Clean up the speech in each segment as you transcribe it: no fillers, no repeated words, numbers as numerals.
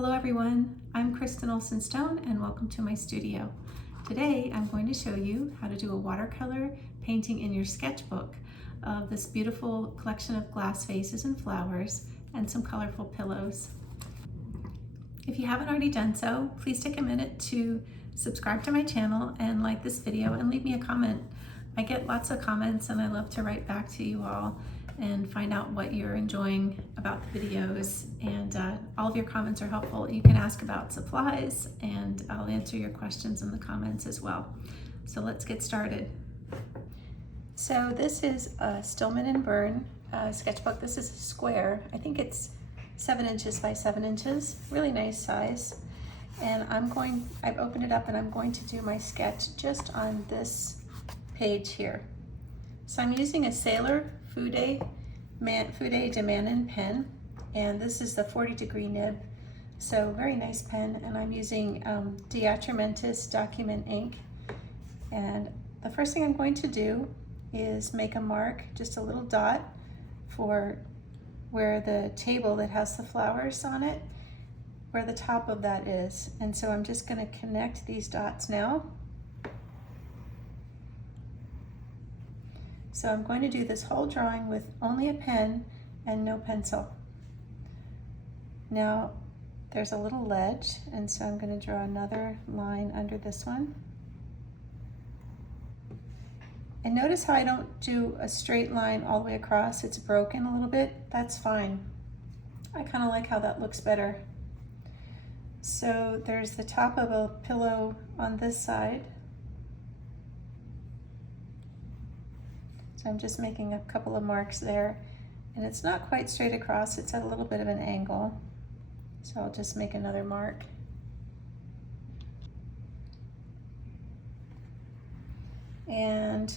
Hello everyone, I'm Kristen Olson and welcome to my studio. Today I'm going to show you how to do a watercolor painting in your sketchbook of this beautiful collection of glass vases and flowers and some colorful pillows. If you haven't already done so, please take a minute to subscribe to my channel and like this video and leave me a comment. I get lots of comments and I love to write back to you all and find out what you're enjoying about the videos, and all of your comments are helpful. You can ask about supplies and I'll answer your questions in the comments as well. So let's get started. So this is a Stillman and Birn sketchbook. This is a square. I think it's 7 inches by 7 inches, really nice size. And I've opened it up and I'm going to do my sketch just on this page here. So I'm using a Sailor Fude de Manin pen, and this is the 40-degree nib, so very nice pen, and I'm using Diatramentis document ink. And the first thing I'm going to do is make a mark, just a little dot, for where the table that has the flowers on it, where the top of that is. And so I'm just going to connect these dots now. So I'm going to do this whole drawing with only a pen and no pencil. Now there's a little ledge, and so I'm going to draw another line under this one. And notice how I don't do a straight line all the way across. It's broken a little bit. That's fine. I kind of like how that looks better. So there's the top of a pillow on this side. So I'm just making a couple of marks there, and it's not quite straight across, it's at a little bit of an angle. So I'll just make another mark. And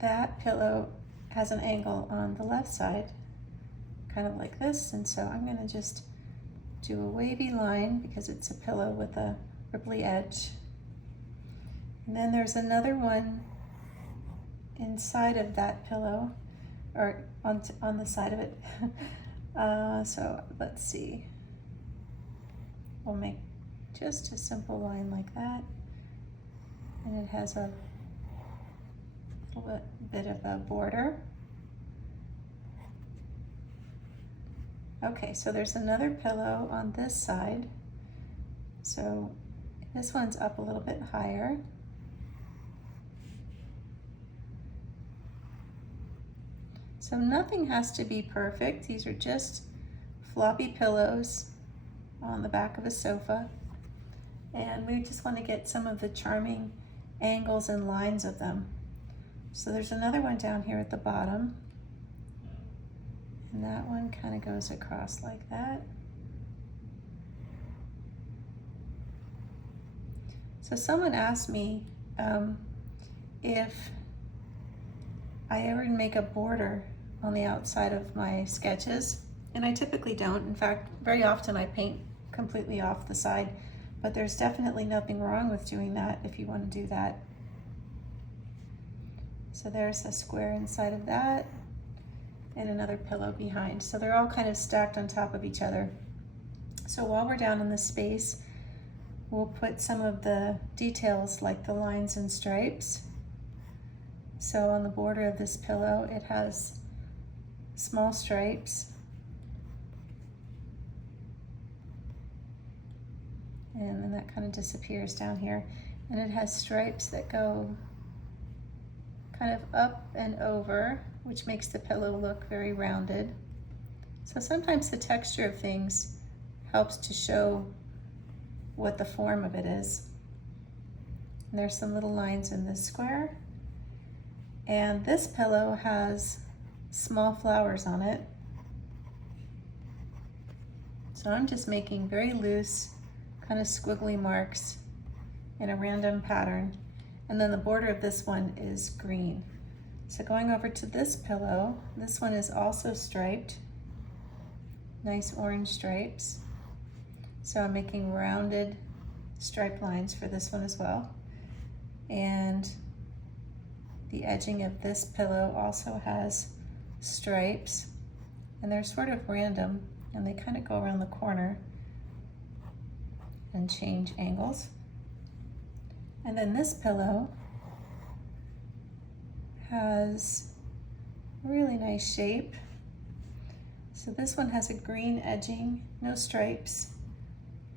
that pillow has an angle on the left side, kind of like this, and so I'm going to just do a wavy line because it's a pillow with a ripply edge. And then there's another one inside of that pillow, or on the side of it. So let's see, we'll make just a simple line like that, and it has a little bit of a border. Okay, so there's another pillow on this side, so this one's up a little bit higher. So nothing has to be perfect. These are just floppy pillows on the back of a sofa. And we just want to get some of the charming angles and lines of them. So there's another one down here at the bottom. And that one kind of goes across like that. So someone asked me if I ever make a border on the outside of my sketches, and I typically don't. In fact, very often I paint completely off the side, but there's definitely nothing wrong with doing that if you want to do that. So there's a square inside of that and another pillow behind. So they're all kind of stacked on top of each other. So while we're down in the space, we'll put some of the details like the lines and stripes. So on the border of this pillow, it has small stripes, and then that kind of disappears down here, and it has stripes that go kind of up and over, which makes the pillow look very rounded. So sometimes the texture of things helps to show what the form of it is. And there's some little lines in this square. And this pillow has small flowers on it. So I'm just making very loose, kind of squiggly marks in a random pattern. And then the border of this one is green. So going over to this pillow, this one is also striped, nice orange stripes. So I'm making rounded stripe lines for this one as well. And the edging of this pillow also has stripes, and they're sort of random, and they kind of go around the corner. and change angles. And then this pillow has a really nice shape. So this one has a green edging, no stripes.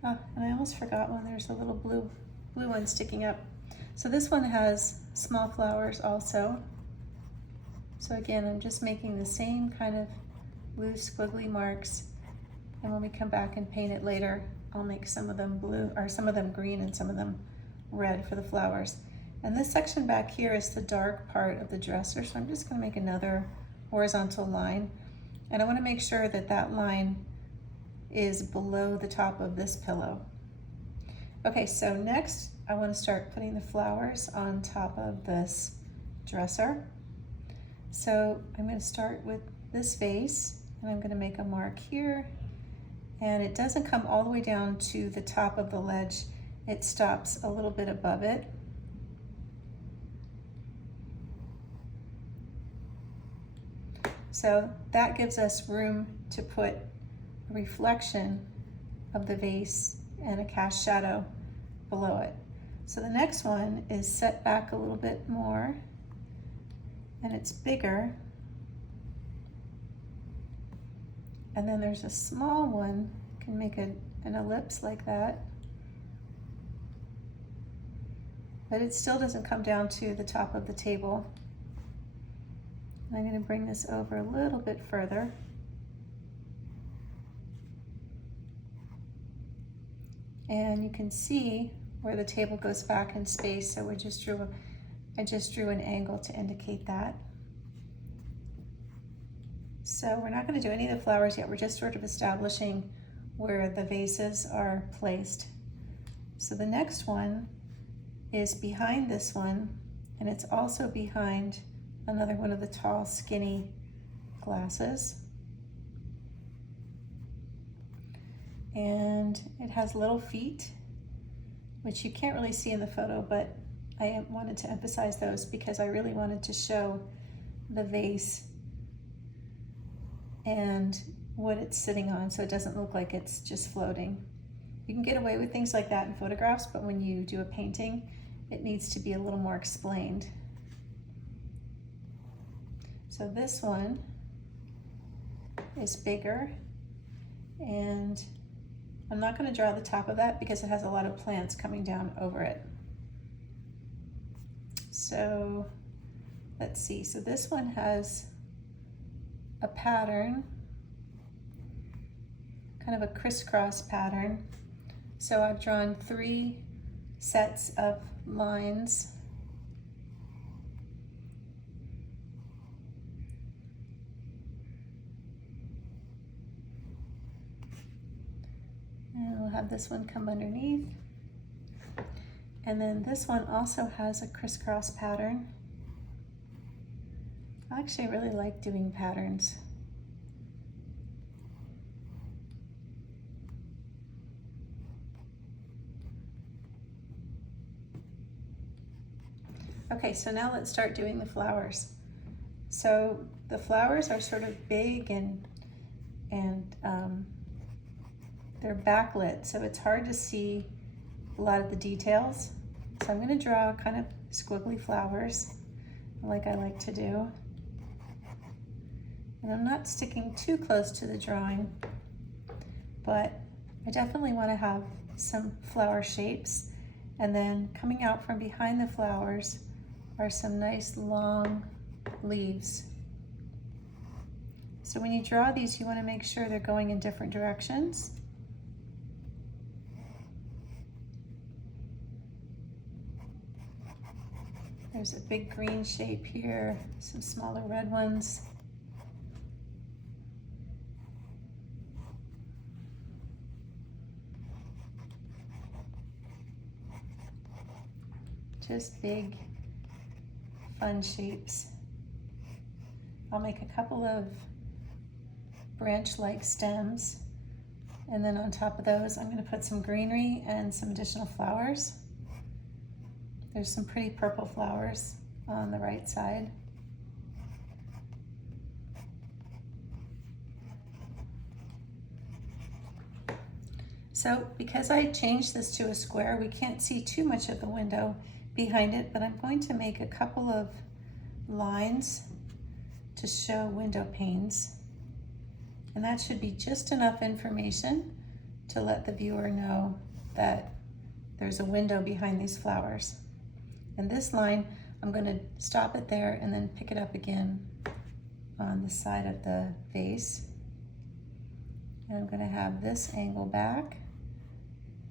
Oh, and I almost forgot one. There's a little blue one sticking up. So this one has small flowers also. So again, I'm just making the same kind of blue squiggly marks. And when we come back and paint it later, I'll make some of them blue, or some of them green and some of them red for the flowers. And this section back here is the dark part of the dresser. So I'm just gonna make another horizontal line. And I wanna make sure that that line is below the top of this pillow. Okay, so next I want to start putting the flowers on top of this dresser. So I'm going to start with this vase, and I'm going to make a mark here, and it doesn't come all the way down to the top of the ledge. It stops a little bit above it. So that gives us room to put a reflection of the vase and a cast shadow below it. So the next one is set back a little bit more, and it's bigger. And then there's a small one, you can make an ellipse like that, but it still doesn't come down to the top of the table. And I'm going to bring this over a little bit further. And you can see where the table goes back in space, so I just drew an angle to indicate that. So we're not going to do any of the flowers yet, we're just sort of establishing where the vases are placed. So the next one is behind this one, and it's also behind another one of the tall, skinny glasses. And it has little feet, which you can't really see in the photo, but I wanted to emphasize those because I really wanted to show the vase and what it's sitting on, so it doesn't look like it's just floating. You can get away with things like that in photographs, but when you do a painting, it needs to be a little more explained. So this one is bigger, and I'm not going to draw the top of that because it has a lot of plants coming down over it. So let's see, so this one has a pattern, kind of a crisscross pattern. So I've drawn 3 sets of lines. And we'll have this one come underneath. And then this one also has a crisscross pattern. I actually really like doing patterns. Okay, so now let's start doing the flowers. So the flowers are sort of big and they're backlit, so it's hard to see a lot of the details. So I'm going to draw kind of squiggly flowers like I like to do. And I'm not sticking too close to the drawing, but I definitely want to have some flower shapes. And then coming out from behind the flowers are some nice long leaves. So when you draw these, you want to make sure they're going in different directions. There's a big green shape here, some smaller red ones. Just big, fun shapes. I'll make a couple of branch-like stems, and then on top of those, I'm going to put some greenery and some additional flowers. There's some pretty purple flowers on the right side. So because I changed this to a square, we can't see too much of the window behind it, but I'm going to make a couple of lines to show window panes. And that should be just enough information to let the viewer know that there's a window behind these flowers. And this line, I'm going to stop it there and then pick it up again on the side of the vase. And I'm going to have this angle back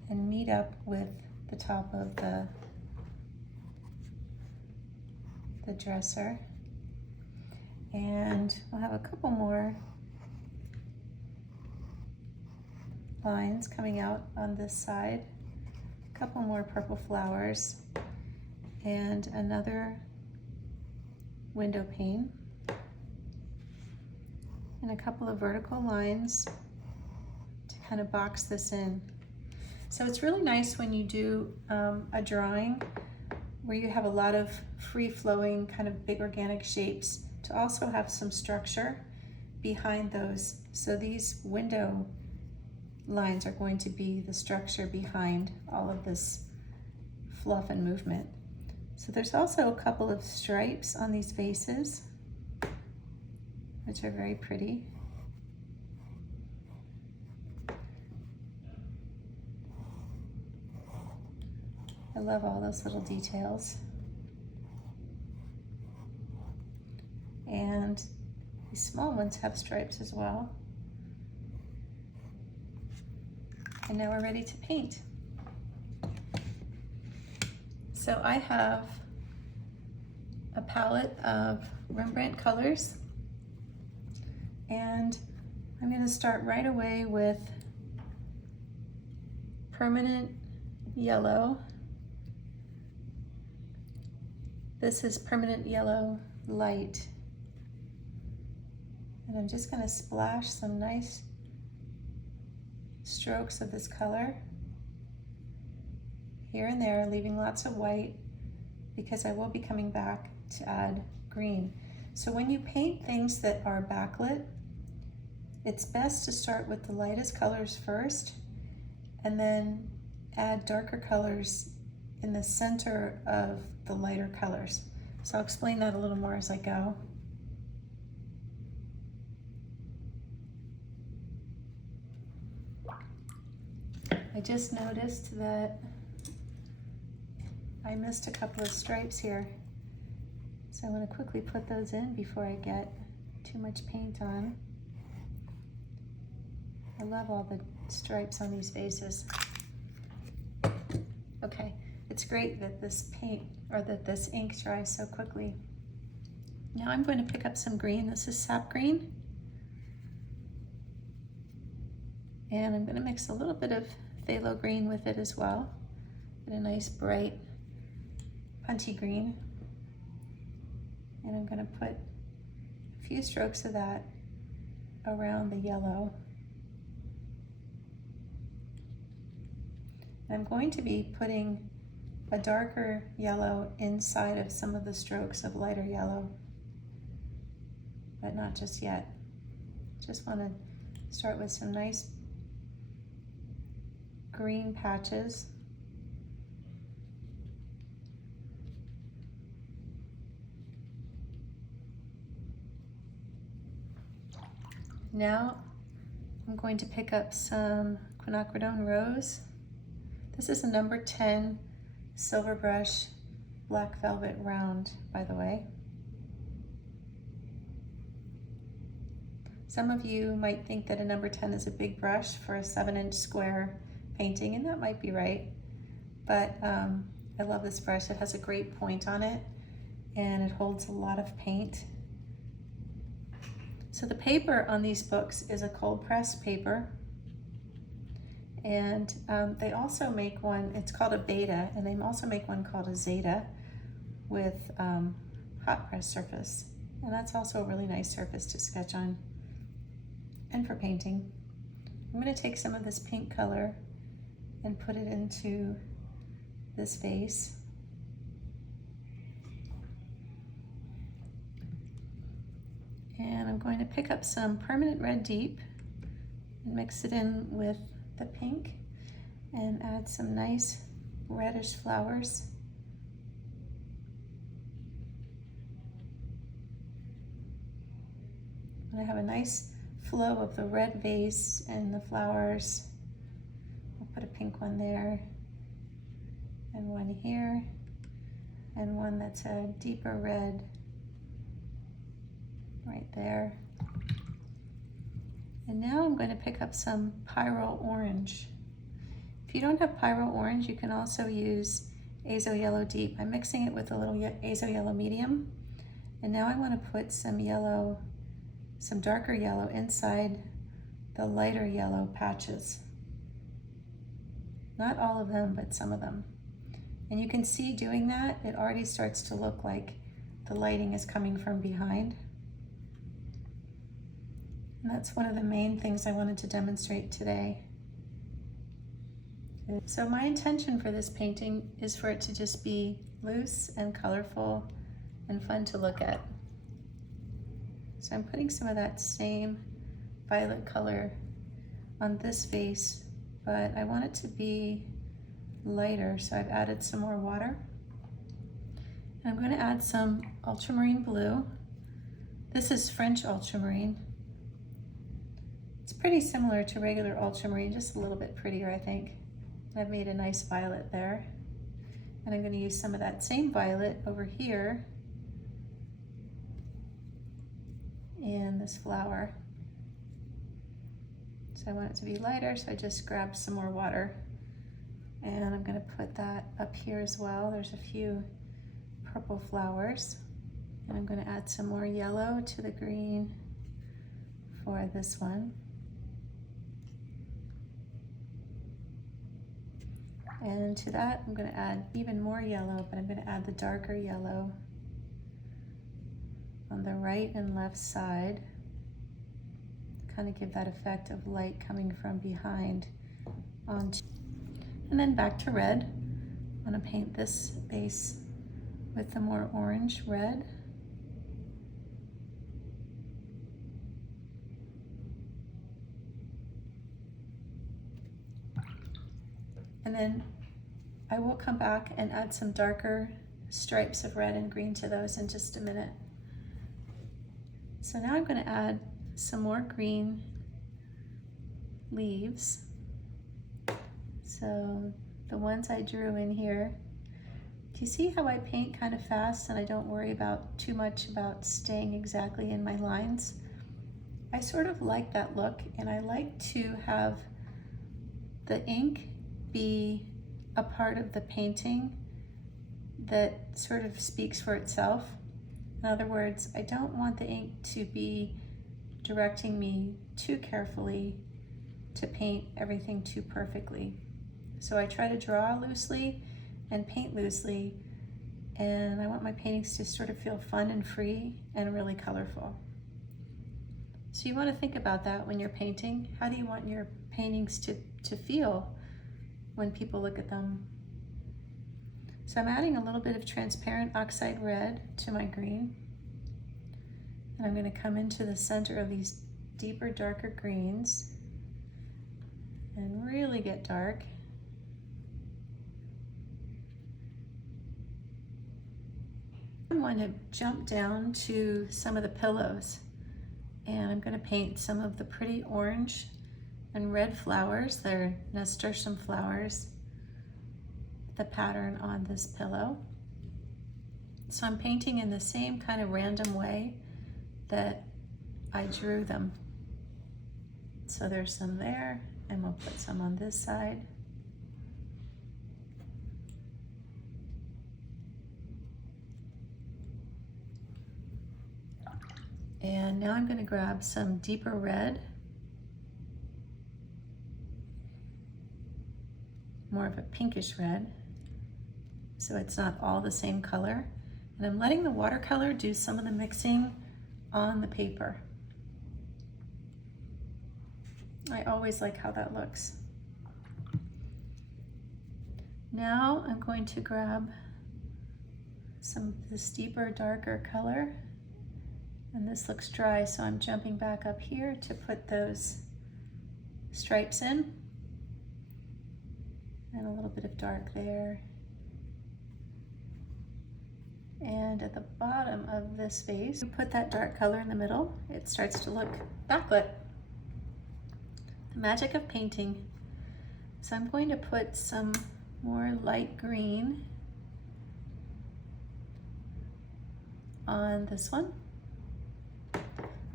and meet up with the top of the dresser. And we'll have a couple more lines coming out on this side, a couple more purple flowers, and another window pane, and a couple of vertical lines to kind of box this in. So it's really nice when you do a drawing where you have a lot of free-flowing kind of big organic shapes to also have some structure behind those. So these window lines are going to be the structure behind all of this fluff and movement. So there's also a couple of stripes on these vases, which are very pretty. I love all those little details. And these small ones have stripes as well. And now we're ready to paint. So I have a palette of Rembrandt colors, and I'm going to start right away with permanent yellow. This is permanent yellow light. And I'm just going to splash some nice strokes of this color here and there, leaving lots of white because I will be coming back to add green. So when you paint things that are backlit, it's best to start with the lightest colors first and then add darker colors in the center of the lighter colors. So I'll explain that a little more as I go. I just noticed that I missed a couple of stripes here. So I want to quickly put those in before I get too much paint on. I love all the stripes on these vases. Okay, it's great that this paint, or that this ink dries so quickly. Now I'm going to pick up some green. This is sap green. And I'm going to mix a little bit of phthalo green with it as well. Get a nice bright punchy green. And I'm going to put a few strokes of that around the yellow. And I'm going to be putting a darker yellow inside of some of the strokes of lighter yellow, but not just yet. Just want to start with some nice green patches. Now I'm going to pick up some Quinacridone Rose. This is a number 10 silver brush, black velvet round, by the way. Some of you might think that a number 10 is a big brush for a 7-inch square painting, and that might be right, but I love this brush. It has a great point on it, and it holds a lot of paint. So the paper on these books is a cold pressed paper, and they also make one, it's called a Beta, and they also make one called a Zeta with hot press surface, and that's also a really nice surface to sketch on and for painting. I'm going to take some of this pink color and put it into this vase. And I'm going to pick up some permanent red deep and mix it in with the pink. and add some nice reddish flowers. And I have a nice flow of the red vase and the flowers. I'll put a pink one there, and one here, and one that's a deeper red right there. And now I'm going to pick up some Pyrole orange. If you don't have Pyrole orange, you can also use Azo Yellow Deep. I'm mixing it with a little Azo Yellow Medium. And now I want to put some yellow, some darker yellow inside the lighter yellow patches. Not all of them, but some of them. And you can see doing that, it already starts to look like the lighting is coming from behind. And that's one of the main things I wanted to demonstrate today. So my intention for this painting is for it to just be loose and colorful and fun to look at. So I'm putting some of that same violet color on this vase, but I want it to be lighter, so I've added some more water. And I'm going to add some ultramarine blue. This is French ultramarine. It's pretty similar to regular ultramarine, just a little bit prettier, I think. I've made a nice violet there. And I'm going to use some of that same violet over here in this flower. So I want it to be lighter, so I just grabbed some more water. And I'm going to put that up here as well. There's a few purple flowers. And I'm going to add some more yellow to the green for this one. And to that, I'm going to add even more yellow, but I'm going to add the darker yellow on the right and left side. Kind of give that effect of light coming from behind onto. And then back to red. I'm going to paint this base with the more orange red. And then I will come back and add some darker stripes of red and green to those in just a minute. So now I'm going to add some more green leaves. So the ones I drew in here. Do you see how I paint kind of fast and I don't worry about too much about staying exactly in my lines? I sort of like that look, and I like to have the ink be a part of the painting that sort of speaks for itself. In other words, I don't want the ink to be directing me too carefully to paint everything too perfectly. So I try to draw loosely and paint loosely, and I want my paintings to sort of feel fun and free and really colorful. So you want to think about that when you're painting. How do you want your paintings to feel when people look at them? So I'm adding a little bit of transparent oxide red to my green. And I'm going to come into the center of these deeper, darker greens and really get dark. I want to jump down to some of the pillows, and I'm going to paint some of the pretty orange and red flowers. They're nasturtium flowers, the pattern on this pillow. So I'm painting in the same kind of random way that I drew them. So there's some there, and we'll put some on this side. And now I'm going to grab some deeper red, more of a pinkish red, so it's not all the same color. And I'm letting the watercolor do some of the mixing on the paper. I always like how that looks. Now I'm going to grab some of this deeper, darker color. And this looks dry, so I'm jumping back up here to put those stripes in. And a little bit of dark there. And at the bottom of this vase, you put that dark color in the middle, it starts to look backlit. The magic of painting. So I'm going to put some more light green on this one.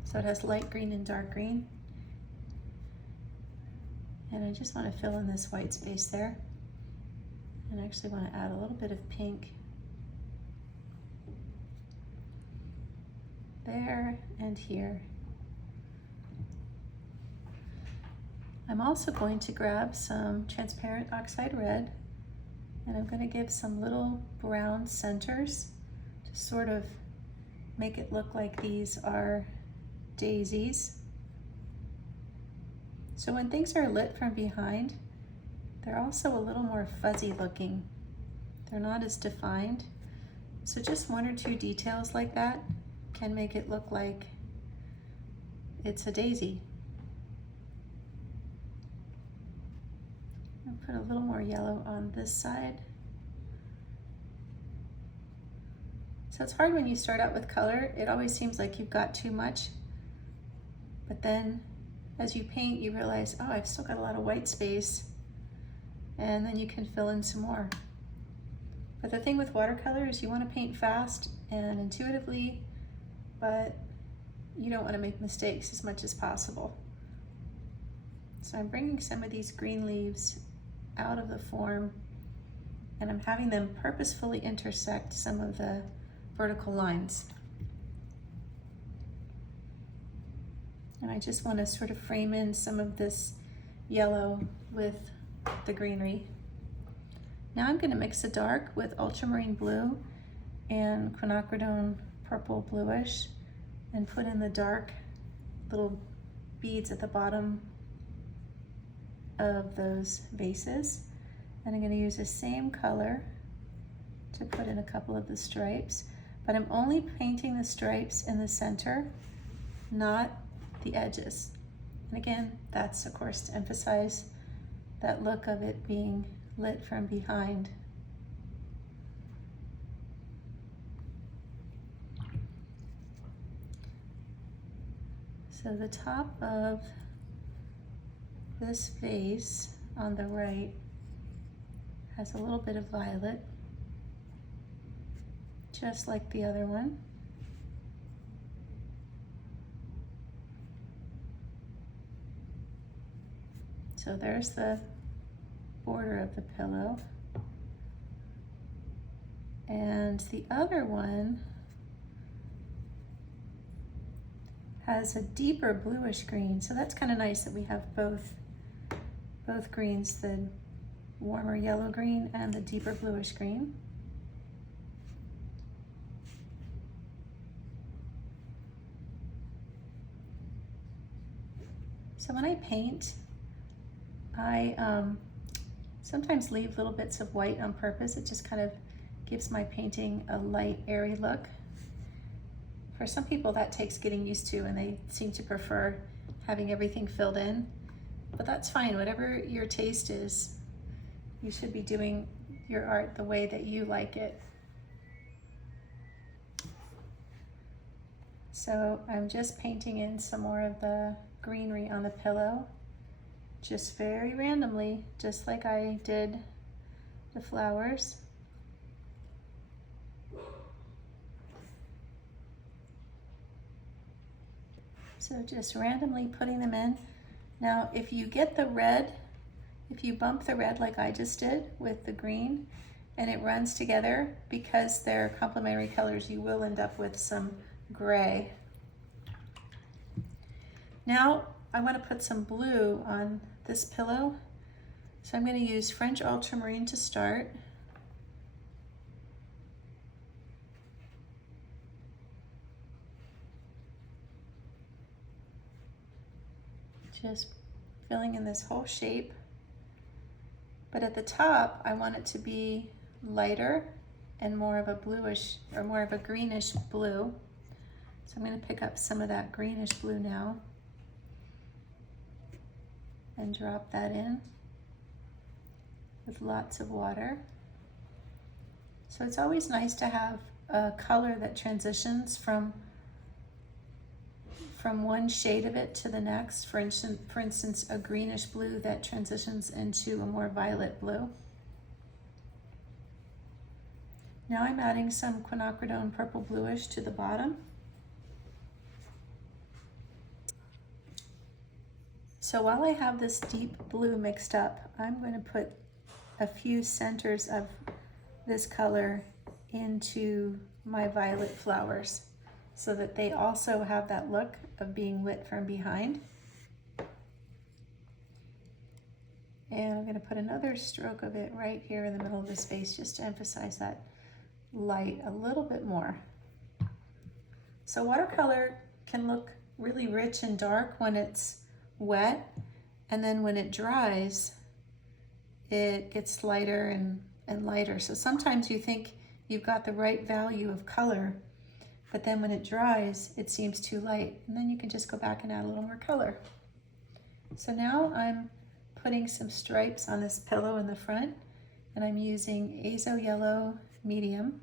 So it has light green and dark green. And I just want to fill in this white space there. And I actually want to add a little bit of pink there and here. I'm also going to grab some transparent oxide red, and I'm going to give some little brown centers to sort of make it look like these are daisies. So when things are lit from behind, they're also a little more fuzzy looking. They're not as defined. So just one or two details like that can make it look like it's a daisy. I'll put a little more yellow on this side. So it's hard when you start out with color. It always seems like you've got too much, but then as you paint, you realize, oh, I've still got a lot of white space, and then you can fill in some more. But the thing with watercolor is you want to paint fast and intuitively, but you don't want to make mistakes as much as possible. So I'm bringing some of these green leaves out of the form, and I'm having them purposefully intersect some of the vertical lines. And I just want to sort of frame in some of this yellow with the greenery. Now I'm going to mix the dark with ultramarine blue and quinacridone purple bluish, and put in the dark little beads at the bottom of those vases. And I'm going to use the same color to put in a couple of the stripes, but I'm only painting the stripes in the center, not the edges. And again, that's of course to emphasize that look of it being lit from behind. So the top of this vase on the right has a little bit of violet, just like the other one. So there's the border of the pillow. And the other one has a deeper bluish green, so that's kind of nice that we have both greens, the warmer yellow green and the deeper bluish green. So when I paint, I sometimes leave little bits of white on purpose. It just kind of gives my painting a light, airy look. For some people that takes getting used to, and they seem to prefer having everything filled in, but that's fine. Whatever your taste is, you should be doing your art the way that you like it. So I'm just painting in some more of the greenery on the pillow, just very randomly, just like I did the flowers. So just randomly putting them in. Now, if you get the red, if you bump the red like I just did with the green, and it runs together, because they're complementary colors, you will end up with some gray. Now, I want to put some blue on this pillow. So I'm going to use French ultramarine to start. Just filling in this whole shape. But at the top, I want it to be lighter and more of a bluish, or more of a greenish blue. So I'm going to pick up some of that greenish blue now and drop that in. with lots of water. So it's always nice to have a color that transitions from one shade of it to the next. For instance, a greenish blue that transitions into a more violet blue. Now I'm adding some Quinacridone purple bluish to the bottom. So while I have this deep blue mixed up, I'm going to put a few centers of this color into my violet flowers so that they also have that look of being lit from behind. And I'm going to put another stroke of it right here in the middle of the space just to emphasize that light a little bit more. So watercolor can look really rich and dark when it's wet, and then when it dries, it gets lighter and lighter. So sometimes you think you've got the right value of color, but then when it dries, it seems too light, and then you can just go back and add a little more color. So now I'm putting some stripes on this pillow in the front, and I'm using Azo Yellow Medium,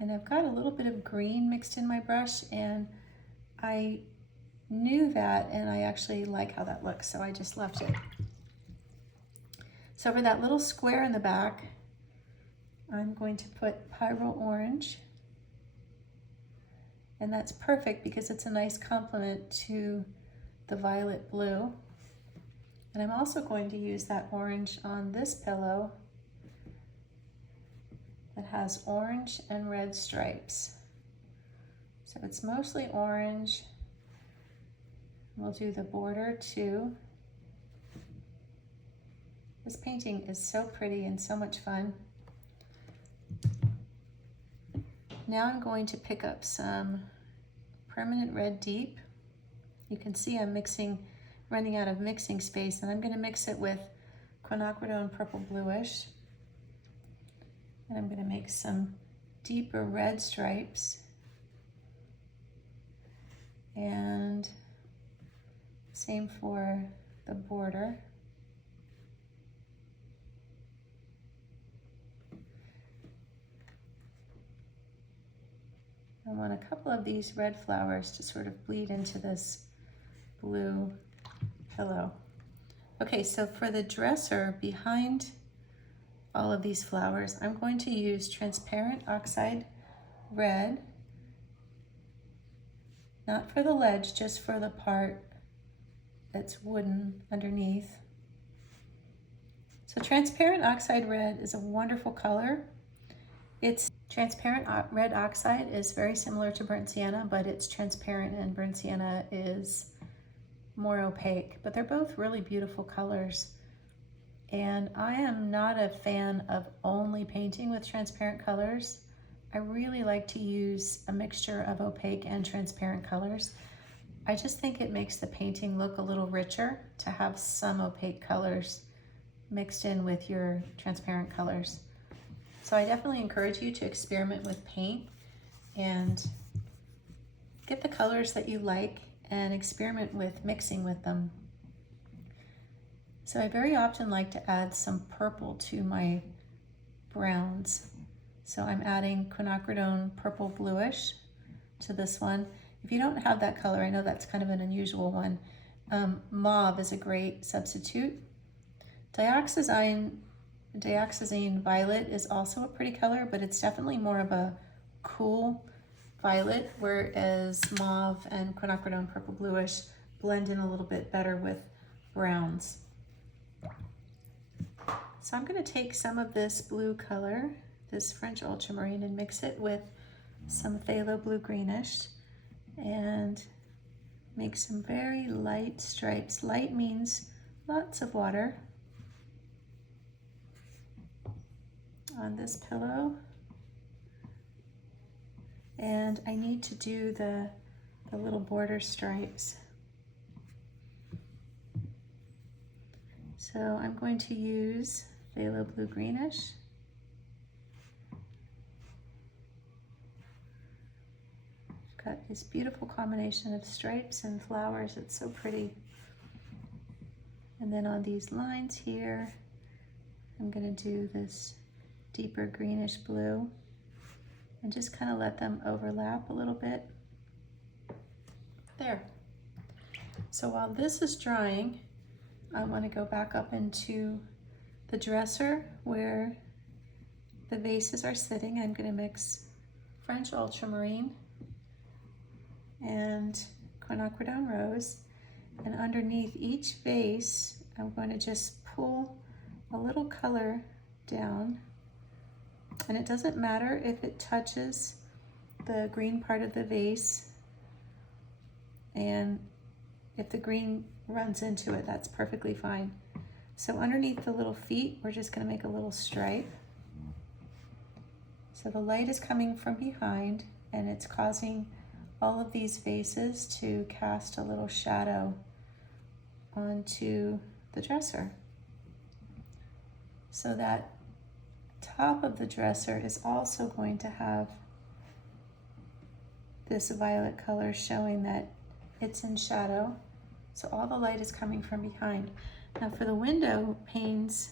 and I've got a little bit of green mixed in my brush, and I knew that, and I actually like how that looks, so I just left it. So for that little square in the back, I'm going to put Pyrole Orange, and that's perfect because it's a nice complement to the violet blue. And I'm also going to use that orange on this pillow that has orange and red stripes. So it's mostly orange. We'll do the border too. This painting is so pretty and so much fun. Now I'm going to pick up some permanent red deep. You can see I'm running out of mixing space, and I'm going to mix it with Quinacridone purple bluish. And I'm going to make some deeper red stripes. And same for the border. I want a couple of these red flowers to sort of bleed into this blue pillow. Okay, so for the dresser behind all of these flowers, I'm going to use transparent oxide red, not for the ledge, just for the part that's wooden underneath. So transparent oxide red is a wonderful color. It's transparent red oxide is very similar to burnt sienna, but it's transparent and burnt sienna is more opaque, but they're both really beautiful colors. And I am not a fan of only painting with transparent colors. I really like to use a mixture of opaque and transparent colors. I just think it makes the painting look a little richer to have some opaque colors mixed in with your transparent colors. So I definitely encourage you to experiment with paint and get the colors that you like and experiment with mixing with them. So I very often like to add some purple to my browns. So I'm adding Quinacridone purple bluish to this one. If you don't have that color, I know that's kind of an unusual one. Mauve is a great substitute. Dioxazine violet is also a pretty color, but it's definitely more of a cool violet, whereas mauve and Quinacridone purple bluish blend in a little bit better with browns. So I'm going to take some of this blue color, this French ultramarine, and mix it with some Pthalo blue greenish and make some very light stripes. Light means lots of water on this pillow. And I need to do the little border stripes. So I'm going to use Pthalo blue greenish. Got this beautiful combination of stripes and flowers. It's so pretty. And then on these lines here, I'm going to do this deeper greenish blue and just kind of let them overlap a little bit. There. So while this is drying, I want to go back up into the dresser where the vases are sitting. I'm going to mix French ultramarine and Quinacridone rose, and underneath each vase I'm going to just pull a little color down, and it doesn't matter if it touches the green part of the vase, and if the green runs into it, that's perfectly fine. So underneath the little feet, we're just going to make a little stripe. So the light is coming from behind, and it's causing all of these vases to cast a little shadow onto the dresser. So that top of the dresser is also going to have this violet color showing that it's in shadow. So all the light is coming from behind. Now for the window panes,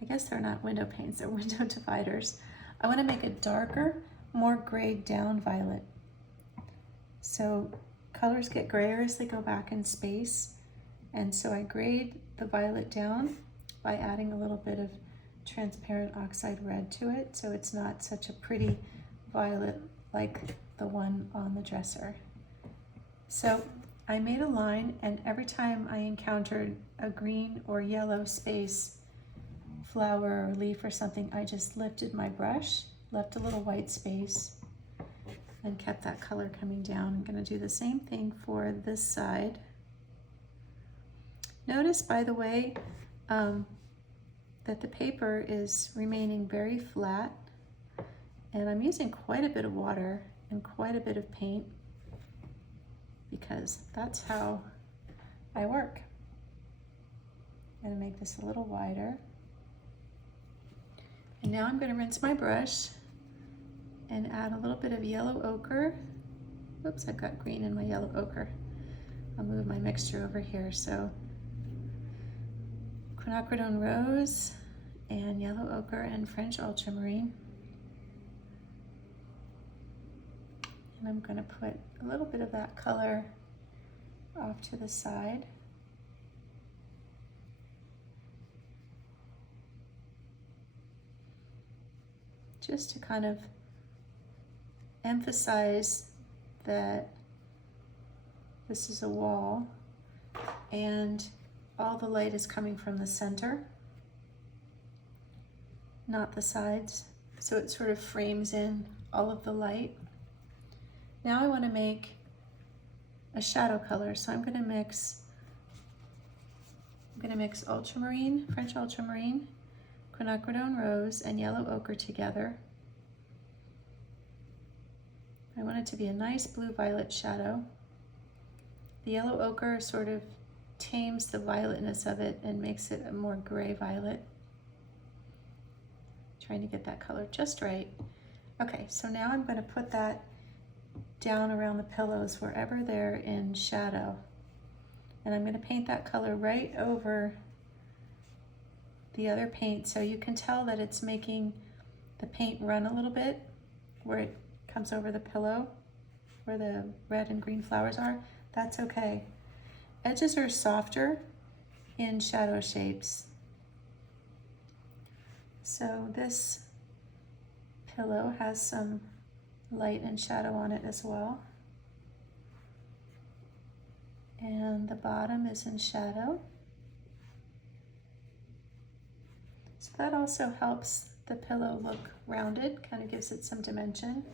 I guess they're not window panes, they're window dividers. I want to make a darker, more grayed down violet. So colors get grayer as they go back in space, and so I grade the violet down by adding a little bit of transparent oxide red to it, so it's not such a pretty violet like the one on the dresser. So I made a line, and every time I encountered a green or yellow space, flower or leaf or something, I just lifted my brush, left a little white space, and kept that color coming down. I'm going to do the same thing for this side. Notice, by the way, that the paper is remaining very flat, and I'm using quite a bit of water and quite a bit of paint because that's how I work. I'm going to make this a little wider. And now I'm going to rinse my brush and add a little bit of yellow ochre. Oops, I've got green in my yellow ochre. I'll move my mixture over here. So Quinacridone rose and yellow ochre and French ultramarine. And I'm going to put a little bit of that color off to the side. Just to kind of emphasize that this is a wall and all the light is coming from the center, not the sides. So it sort of frames in all of the light. Now I want to make a shadow color, so I'm going to mix ultramarine, French ultramarine, Quinacridone rose, and yellow ochre together. I want it to be a nice blue-violet shadow. The yellow ochre sort of tames the violetness of it and makes it a more gray violet. Trying to get that color just right. Okay, so now I'm going to put that down around the pillows wherever they're in shadow. And I'm going to paint that color right over the other paint, so you can tell that it's making the paint run a little bit where it comes over the pillow where the red and green flowers are. That's okay. Edges are softer in shadow shapes. So this pillow has some light and shadow on it as well. And the bottom is in shadow. So that also helps the pillow look rounded, kind of gives it some dimension.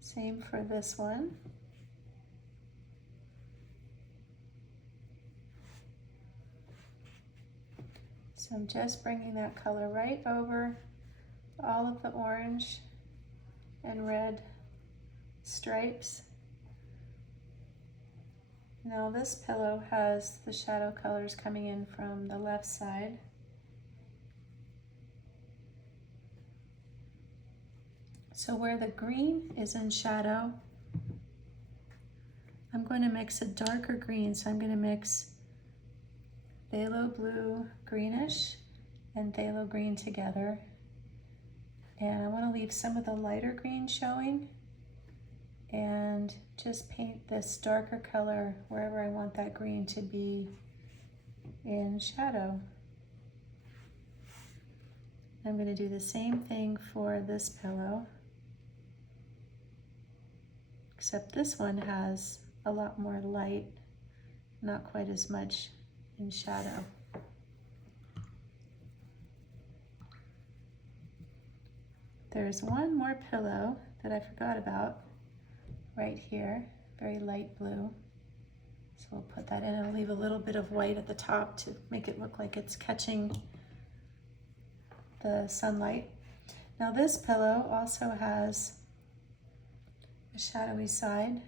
Same for this one. So I'm just bringing that color right over all of the orange and red stripes. Now this pillow has the shadow colors coming in from the left side. So where the green is in shadow, I'm going to mix a darker green. So I'm going to mix phthalo blue greenish and phthalo green together. And I want to leave some of the lighter green showing and just paint this darker color wherever I want that green to be in shadow. I'm going to do the same thing for this pillow, except this one has a lot more light, not quite as much in shadow. There's one more pillow that I forgot about right here, very light blue. So we'll put that in and I'll leave a little bit of white at the top to make it look like it's catching the sunlight. Now this pillow also has a shadowy side,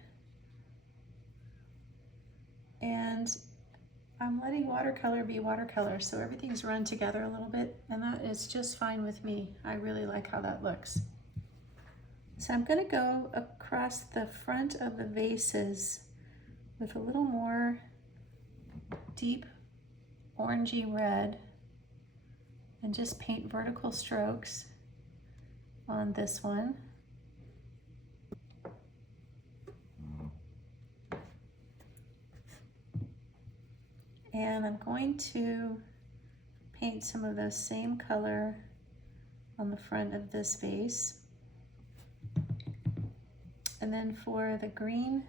and I'm letting watercolor be watercolor, so everything's run together a little bit, and that is just fine with me. I really like how that looks. So I'm going to go across the front of the vases with a little more deep orangey red and just paint vertical strokes on this one. And I'm going to paint some of those same color on the front of this vase. And then for the green,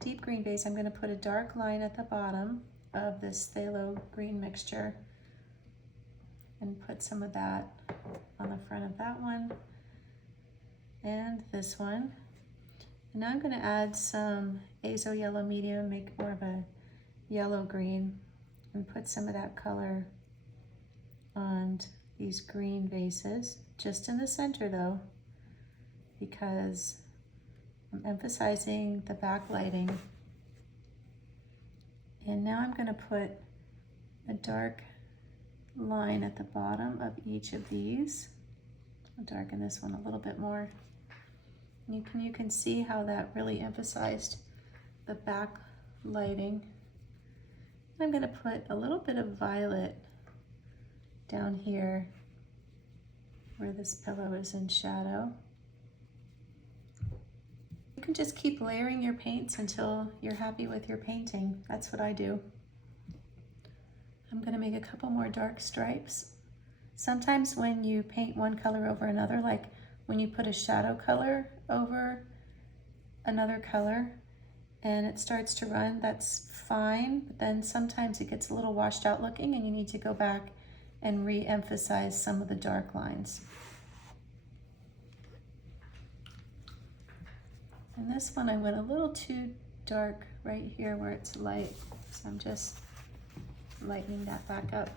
deep green vase, I'm going to put a dark line at the bottom of this phthalo green mixture and put some of that on the front of that one and this one. And now I'm going to add some azo yellow medium, make more of a yellow green, and put some of that color on these green vases, just in the center though, because I'm emphasizing the backlighting. And now I'm going to put a dark line at the bottom of each of these. I'll darken this one a little bit more. You can see how that really emphasized the backlighting. I'm going to put a little bit of violet down here where this pillow is in shadow. You can just keep layering your paints until you're happy with your painting. That's what I do. I'm going to make a couple more dark stripes. Sometimes when you paint one color over another, like when you put a shadow color over another color and it starts to run, that's fine, but then sometimes it gets a little washed out looking and you need to go back and re-emphasize some of the dark lines. And this one I went a little too dark right here where it's light, so I'm just lightening that back up.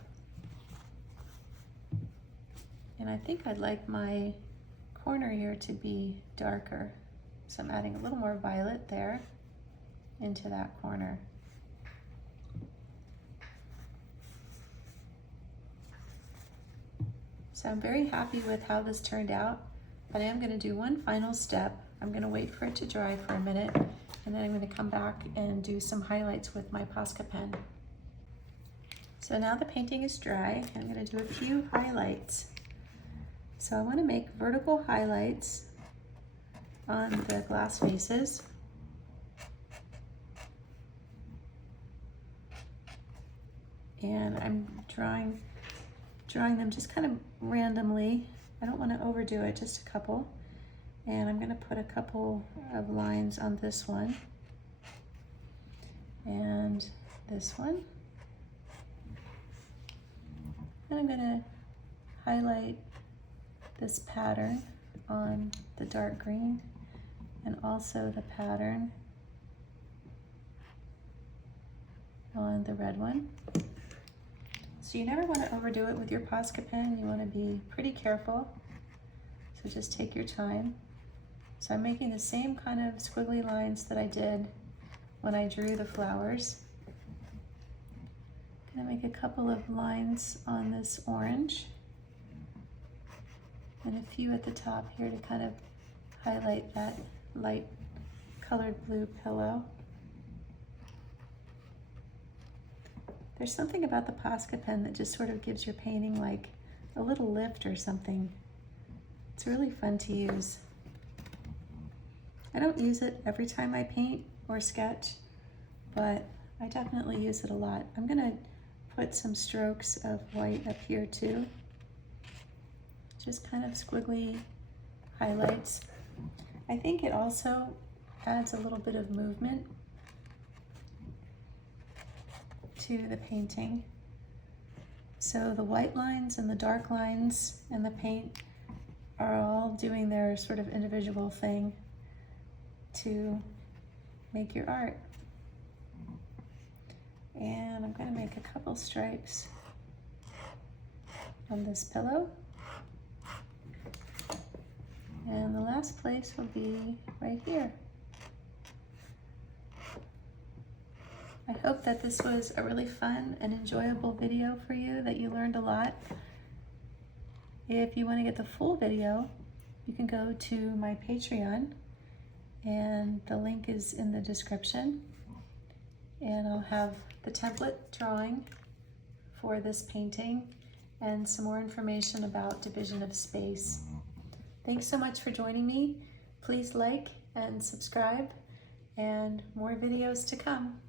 And I think I'd like my corner here to be darker, so I'm adding a little more violet there into that corner. So I'm very happy with how this turned out, but I am going to do one final step. I'm going to wait for it to dry for a minute, and then I'm going to come back and do some highlights with my Posca pen. So now the painting is dry, I'm going to do a few highlights. So I want to make vertical highlights on the glass vases. And I'm drawing them just kind of randomly. I don't want to overdo it, just a couple. And I'm going to put a couple of lines on this one and this one. And I'm going to highlight this pattern on the dark green and also the pattern on the red one. So you never want to overdo it with your Posca pen. You want to be pretty careful. So just take your time. So I'm making the same kind of squiggly lines that I did when I drew the flowers. I'm going to make a couple of lines on this orange and a few at the top here to kind of highlight that light colored blue pillow. There's something about the Posca pen that just sort of gives your painting like a little lift or something. It's really fun to use. I don't use it every time I paint or sketch, but I definitely use it a lot. I'm gonna put some strokes of white up here too. Just kind of squiggly highlights. I think it also adds a little bit of movement to the painting. So the white lines and the dark lines and the paint are all doing their sort of individual thing to make your art. And I'm going to make a couple stripes on this pillow. And the last place will be right here. I hope that this was a really fun and enjoyable video for you, that you learned a lot. If you want to get the full video, you can go to my Patreon, and the link is in the description. And I'll have the template drawing for this painting and some more information about division of space. Thanks so much for joining me. Please like and subscribe, and more videos to come.